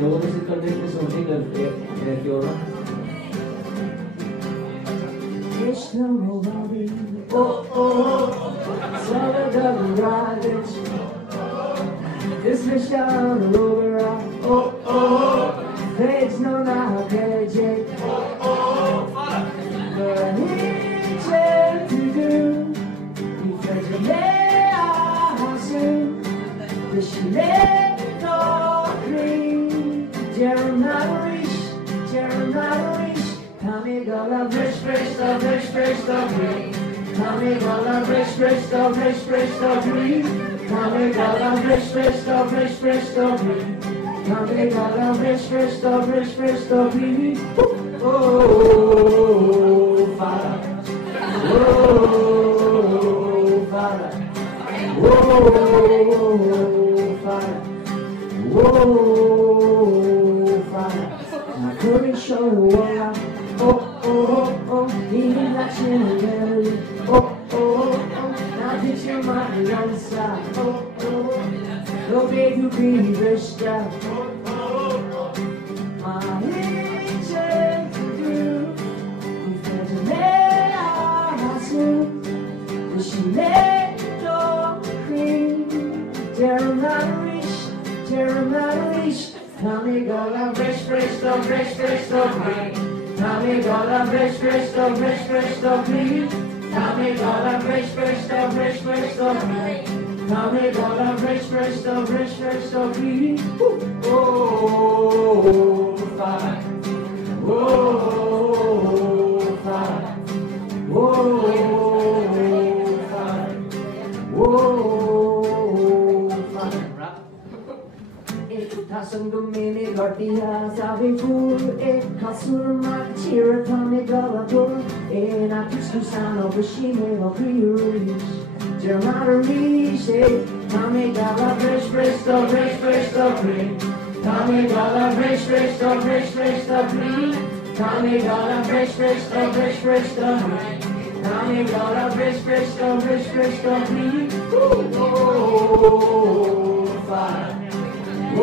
know this is going to make something if you're right. It's no nobody. Oh, oh, son of the riders. This mission over. Oh, oh, there's no now, Cairde. Oh, oh, but it's to do. Because you lay our soon. The Shillet no green. Jeremiah Rish. Tommy gola fresh the green. Tommy gola fresh the green. Tommy gola fresh the green. Tommy gola fresh the green. Oh, Fada. Oh, Fada. Oh, Fada. Oh, Fada. I couldn't show you all. Oh, oh, oh, even like in a gallery. Oh, oh, oh, now that you're my own side. Oh, oh, no big to be rushed out. Oh, oh, my angel to do. Because you lay our soon. The Shillet no green. Jeremiah Rish. Tommy gola fresh the green. Tommy gola fresh the green. Tommy gola fresh the green. Tommy gola fresh the green. Oh, Fada. Oh, Fada. Oh, Fada. Oh, Fada. Tasum gumini gordia sabi fur kasur machira tami galadur na tustu sano bishime no priorish Jeremiah Rish tami gala fresh the green tami gala fresh the green tami gala fresh the green tami gala fresh the green. Oh, Fada. Oh,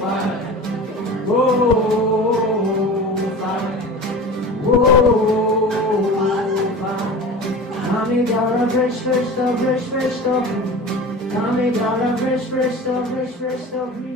Fada. Oh, Fada. Oh, Fada. Tommy gola fresh the green. Tommy gola fresh the green.